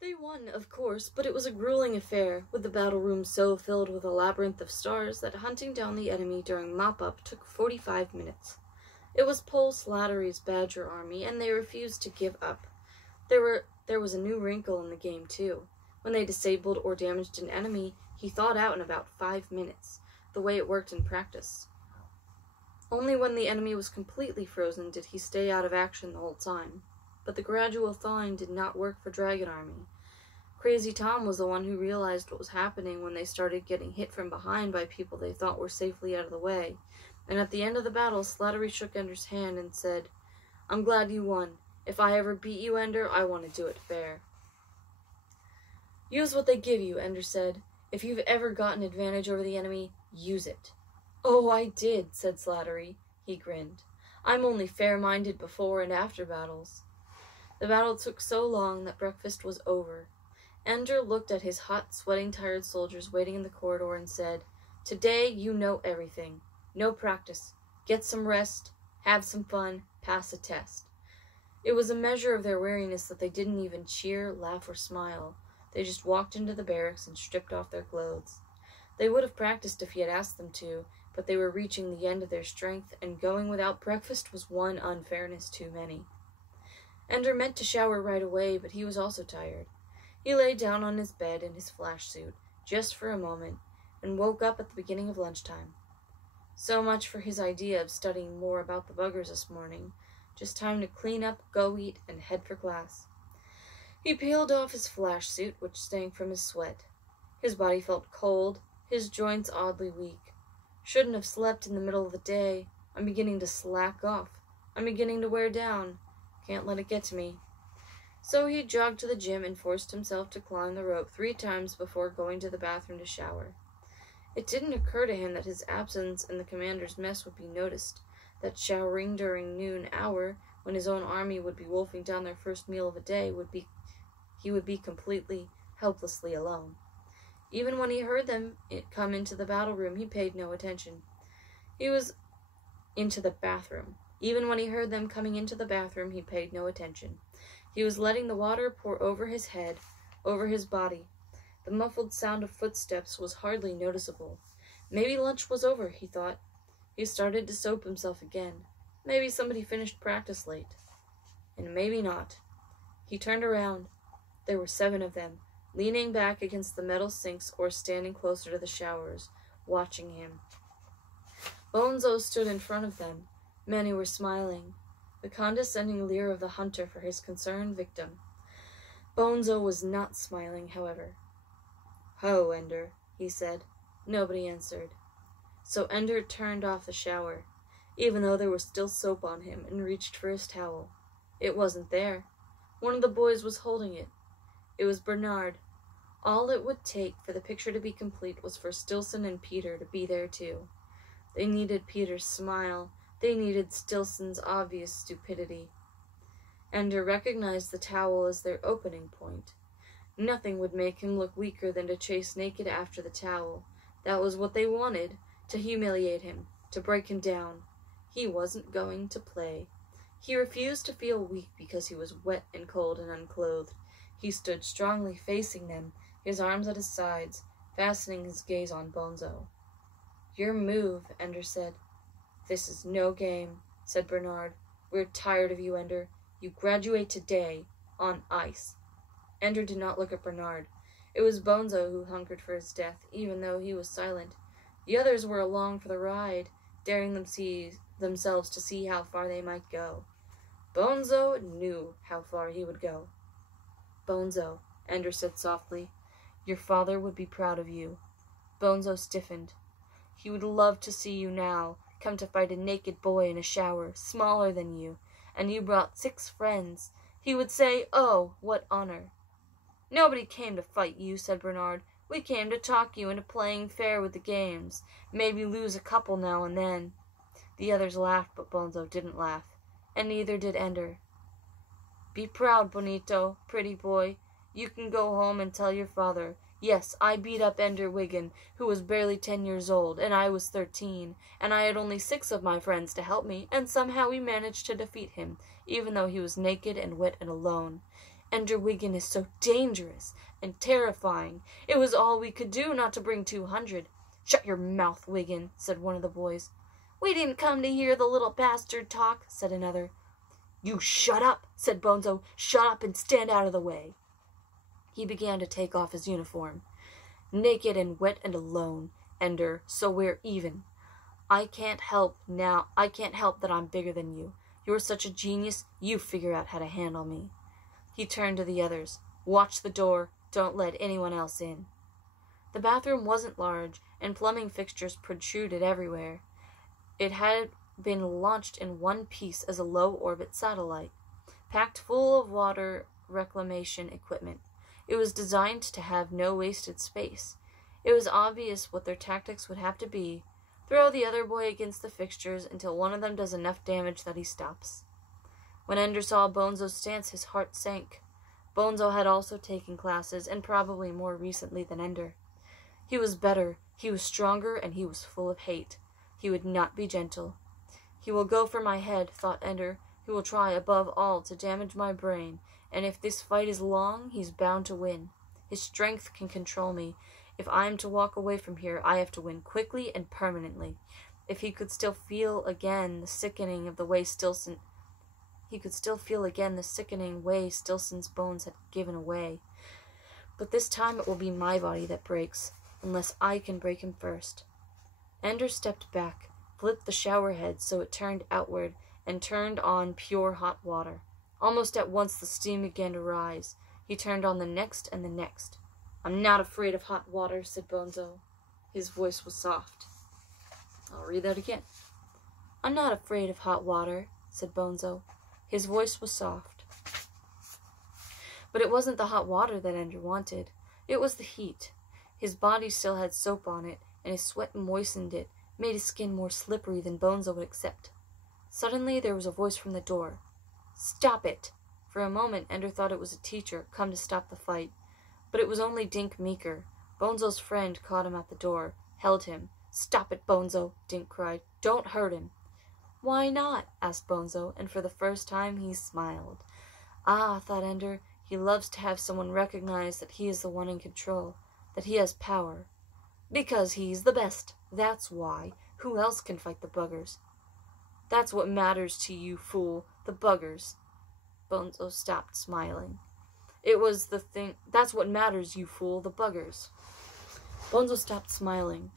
They won, of course, but it was a grueling affair, with the battle room so filled with a labyrinth of stars that hunting down the enemy during mop-up took 45 minutes. It was Pole Slattery's Badger army, and they refused to give up. There was a new wrinkle in the game, too. When they disabled or damaged an enemy, he thawed out in about 5 minutes, the way it worked in practice. Only when the enemy was completely frozen did he stay out of action the whole time. But the gradual thawing did not work for Dragon Army. Crazy Tom was the one who realized what was happening when they started getting hit from behind by people they thought were safely out of the way. And at the end of the battle, Slattery shook Ender's hand and said, "I'm glad you won. If I ever beat you, Ender, I want to do it fair." "Use what they give you," Ender said. "If you've ever gotten advantage over the enemy, use it." "Oh, I did," said Slattery. He grinned. "I'm only fair-minded before and after battles." The battle took so long that breakfast was over. Ender looked at his hot, sweating, tired soldiers waiting in the corridor and said, "Today you know everything. No practice. Get some rest, have some fun, pass a test." It was a measure of their weariness that they didn't even cheer, laugh, or smile. They just walked into the barracks and stripped off their clothes. They would have practiced if he had asked them to, but they were reaching the end of their strength, and going without breakfast was one unfairness too many. Ender meant to shower right away, but he was also tired. He lay down on his bed in his flash suit, just for a moment, and woke up at the beginning of lunchtime. So much for his idea of studying more about the buggers this morning. Just time to clean up, go eat, and head for class. He peeled off his flash suit, which stank from his sweat. His body felt cold, his joints oddly weak. Shouldn't have slept in the middle of the day. I'm beginning to slack off. I'm beginning to wear down. Can't let it get to me. So he jogged to the gym and forced himself to climb the rope 3 times before going to the bathroom to shower. It didn't occur to him that his absence in the commander's mess would be noticed, that showering during noon hour, when his own army would be wolfing down their first meal of the day, he would be completely, helplessly alone. Even when he heard them come into the battle room, he paid no attention. Into the bathroom. Even when he heard them coming into the bathroom, he paid no attention. He was letting the water pour over his head, over his body. The muffled sound of footsteps was hardly noticeable. Maybe lunch was over, he thought. He started to soap himself again. Maybe somebody finished practice late. And maybe not. He turned around. There were 7 of them, leaning back against the metal sinks or standing closer to the showers, watching him. Bonzo stood in front of them. Many were smiling, the condescending leer of the hunter for his concerned victim. Bonzo was not smiling, however. "Ho, Ender," he said. Nobody answered. So Ender turned off the shower, even though there was still soap on him, and reached for his towel. It wasn't there. One of the boys was holding it. It was Bernard. All it would take for the picture to be complete was for Stilson and Peter to be there too. They needed Peter's smile. They needed Stilson's obvious stupidity. Ender recognized the towel as their opening point. Nothing would make him look weaker than to chase naked after the towel. That was what they wanted, to humiliate him, to break him down. He wasn't going to play. He refused to feel weak because he was wet and cold and unclothed. He stood strongly facing them, his arms at his sides, fastening his gaze on Bonzo. "Your move," Ender said. "This is no game," said Bernard. "We're tired of you, Ender. You graduate today, on ice." Ender did not look at Bernard. It was Bonzo who hungered for his death, even though he was silent. The others were along for the ride, daring themselves to see how far they might go. Bonzo knew how far he would go. "Bonzo," Ender said softly, "your father would be proud of you." Bonzo stiffened. "He would love to see you now, come to fight a naked boy in a shower, smaller than you, and you brought 6 friends. He would say, 'Oh, what honor.'" "Nobody came to fight you," said Bernard. "We came to talk you into playing fair with the games, maybe lose a couple now and then." The others laughed, but Bonzo didn't laugh, and neither did Ender. "Be proud, Bonito, pretty boy. You can go home and tell your father, 'Yes, I beat up Ender Wiggin, who was barely 10 years old, and I was 13, and I had only 6 of my friends to help me, and somehow we managed to defeat him, even though he was naked and wet and alone. Ender Wiggin is so dangerous and terrifying. It was all we could do not to bring 200. Shut your mouth, Wiggin, said one of the boys. We didn't come to hear the little bastard talk, said another. You shut up, said Bonzo. Shut up and stand out of the way. He began to take off his uniform. Naked and wet and alone, Ender, so we're even. I can't help that I'm bigger than you. You're such a genius, you figure out how to handle me. He turned to the others. Watch the door. Don't let anyone else in. The bathroom wasn't large, and plumbing fixtures protruded everywhere. It had been launched in one piece as a low-orbit satellite, packed full of water reclamation equipment. It was designed to have no wasted space. It was obvious what their tactics would have to be. Throw the other boy against the fixtures until one of them does enough damage that he stops. When Ender saw Bonzo's stance, his heart sank. Bonzo had also taken classes, and probably more recently than Ender. He was better, he was stronger, and he was full of hate. He would not be gentle. He will go for my head, thought Ender. He will try, above all, to damage my brain, and if this fight is long, he's bound to win. His strength can control me. If I am to walk away from here, I have to win quickly and permanently. If he could still feel again the sickening of the way Stilson's bones had given away. But this time it will be my body that breaks, unless I can break him first. Ender stepped back, flipped the shower head so it turned outward, and turned on pure hot water. Almost at once the steam began to rise. He turned on the next and the next. I'm not afraid of hot water, said Bonzo. His voice was soft. I'll read that again. I'm not afraid of hot water, said Bonzo. His voice was soft. But it wasn't the hot water that Ender wanted. It was the heat. His body still had soap on it, and his sweat moistened it, made his skin more slippery than Bonzo would accept. Suddenly there was a voice from the door. Stop it! For a moment Ender thought it was a teacher, come to stop the fight. But it was only Dink Meeker. Bonzo's friend caught him at the door, held him. Stop it, Bonzo, Dink cried. Don't hurt him. Why not? Asked Bonzo, and for the first time he smiled. Ah, thought Ender, he loves to have someone recognize that he is the one in control, that he has power. Because he's the best, that's why. Who else can fight the buggers? That's what matters to you, fool, the buggers. Bonzo stopped smiling. That's what matters, you fool, the buggers. Bonzo stopped smiling.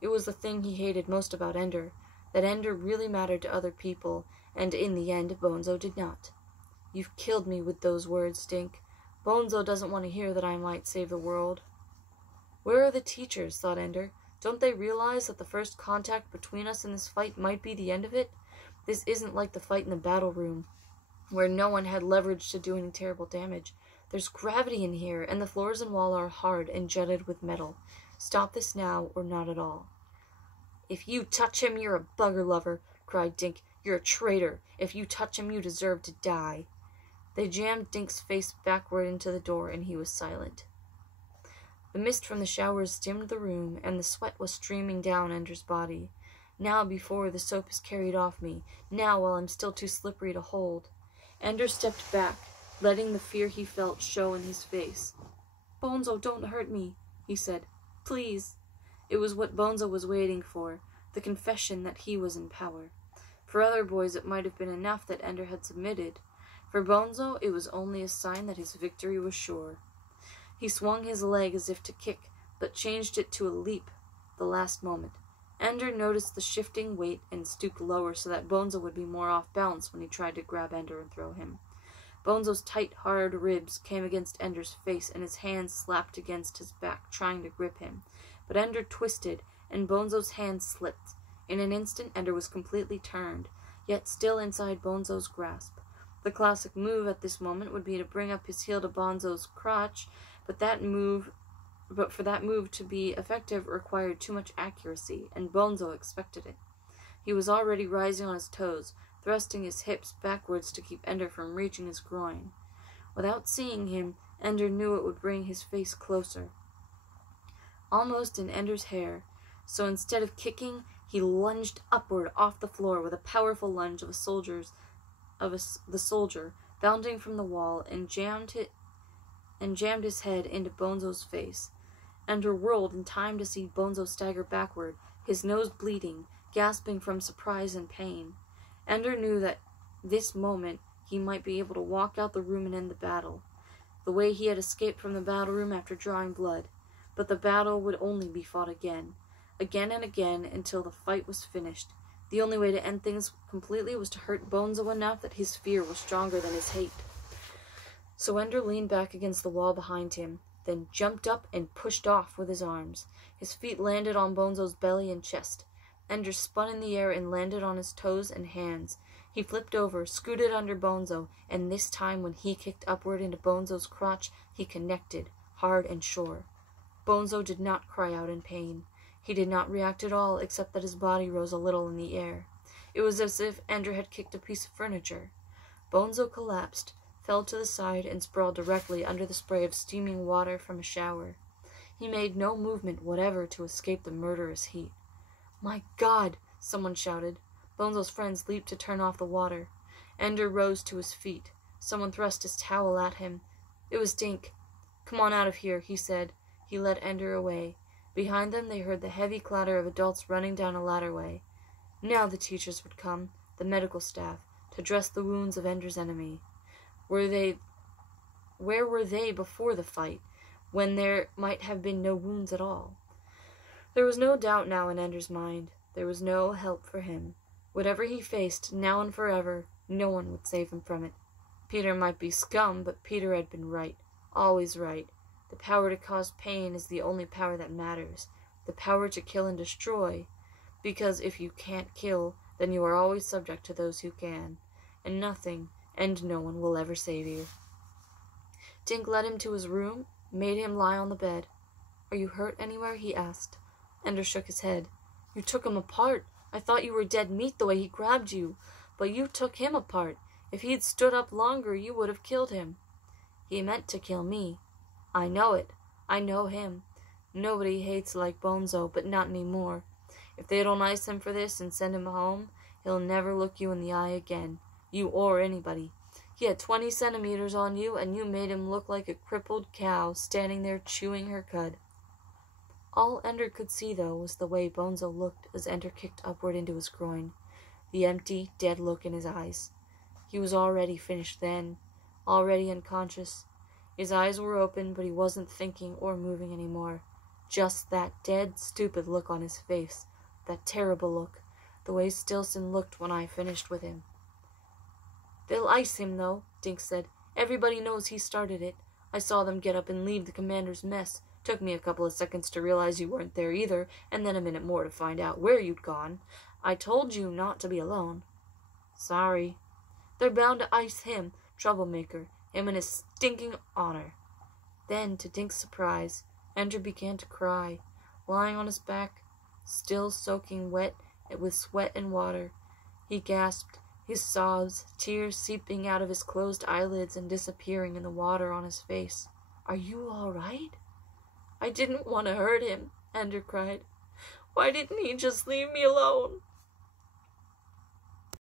It was the thing he hated most about Ender, that Ender really mattered to other people, and in the end, Bonzo did not. You've killed me with those words, Dink. Bonzo doesn't want to hear that I might save the world. Where are the teachers, thought Ender. Don't they realize that the first contact between us in this fight might be the end of it? This isn't like the fight in the battle room, where no one had leverage to do any terrible damage. There's gravity in here, and the floors and wall are hard and jutted with metal. Stop this now, or not at all. If you touch him, you're a bugger lover, cried Dink. You're a traitor. If you touch him, you deserve to die. They jammed Dink's face backward into the door, and he was silent. The mist from the showers dimmed the room, and the sweat was streaming down Ender's body. Now before the soap is carried off me, now while I'm still too slippery to hold. Ender stepped back, letting the fear he felt show in his face. Bonzo, don't hurt me, he said. Please. It was what Bonzo was waiting for, the confession that he was in power. For other boys it might have been enough that Ender had submitted. For Bonzo it was only a sign that his victory was sure. He swung his leg as if to kick, but changed it to a leap the last moment. Ender noticed the shifting weight and stooped lower so that Bonzo would be more off balance when he tried to grab Ender and throw him. Bonzo's tight, hard ribs came against Ender's face, and his hands slapped against his back, trying to grip him. But Ender twisted, and Bonzo's hand slipped. In an instant, Ender was completely turned, yet still inside Bonzo's grasp. The classic move at this moment would be to bring up his heel to Bonzo's crotch, but for that move to be effective required too much accuracy, and Bonzo expected it. He was already rising on his toes, thrusting his hips backwards to keep Ender from reaching his groin. Without seeing him, Ender knew it would bring his face closer, almost in Ender's hair, so instead of kicking, he lunged upward off the floor with a powerful lunge of the soldier, bounding from the wall, and jammed and jammed his head into Bonzo's face. Ender whirled in time to see Bonzo stagger backward, his nose bleeding, gasping from surprise and pain. Ender knew that this moment he might be able to walk out the room and end the battle, the way he had escaped from the battle room after drawing blood. But the battle would only be fought again and again, until the fight was finished. The only way to end things completely was to hurt Bonzo enough that his fear was stronger than his hate. So Ender leaned back against the wall behind him, then jumped up and pushed off with his arms. His feet landed on Bonzo's belly and chest. Ender spun in the air and landed on his toes and hands. He flipped over, scooted under Bonzo, and this time when he kicked upward into Bonzo's crotch, he connected, hard and sure. Bonzo did not cry out in pain. He did not react at all, except that his body rose a little in the air. It was as if Ender had kicked a piece of furniture. Bonzo collapsed, fell to the side, and sprawled directly under the spray of steaming water from a shower. He made no movement whatever to escape the murderous heat. "My God!" someone shouted. Bonzo's friends leaped to turn off the water. Ender rose to his feet. Someone thrust his towel at him. It was Dink. "Come on out of here," he said. He led Ender away. Behind them they heard the heavy clatter of adults running down a ladderway. Now the teachers would come, the medical staff, to dress the wounds of Ender's enemy. Where were they before the fight, when there might have been no wounds at all? There was no doubt now in Ender's mind. There was no help for him. Whatever he faced, now and forever, no one would save him from it. Peter might be scum, but Peter had been right, always right. The power to cause pain is the only power that matters, the power to kill and destroy, because if you can't kill, then you are always subject to those who can, and nothing and no one will ever save you. Dink led him to his room, made him lie on the bed. "Are you hurt anywhere?" he asked. Ender shook his head. "You took him apart. I thought you were dead meat the way he grabbed you, but you took him apart. If he'd stood up longer, you would have killed him." "He meant to kill me." "I know it. I know him. Nobody hates like Bonzo, but not anymore. If they don't ice him for this and send him home, he'll never look you in the eye again, you or anybody. He had 20 centimeters on you, and you made him look like a crippled cow standing there chewing her cud." All Ender could see, though, was the way Bonzo looked as Ender kicked upward into his groin, the empty, dead look in his eyes. He was already finished then, already unconscious. His eyes were open, but he wasn't thinking or moving anymore. Just that dead, stupid look on his face, that terrible look, the way Stilson looked when I finished with him. "They'll ice him, though," Dink said. "Everybody knows he started it. I saw them get up and leave the commander's mess. Took me a couple of seconds to realize you weren't there either, and then a minute more to find out where you'd gone. I told you not to be alone." "Sorry." "They're bound to ice him, troublemaker, him and his stinking honor." Then, to Dink's surprise, Ender began to cry, lying on his back, still soaking wet with sweat and water. He gasped, his sobs, tears seeping out of his closed eyelids and disappearing in the water on his face. "Are you all right?" "I didn't want to hurt him," Ender cried. "Why didn't he just leave me alone?"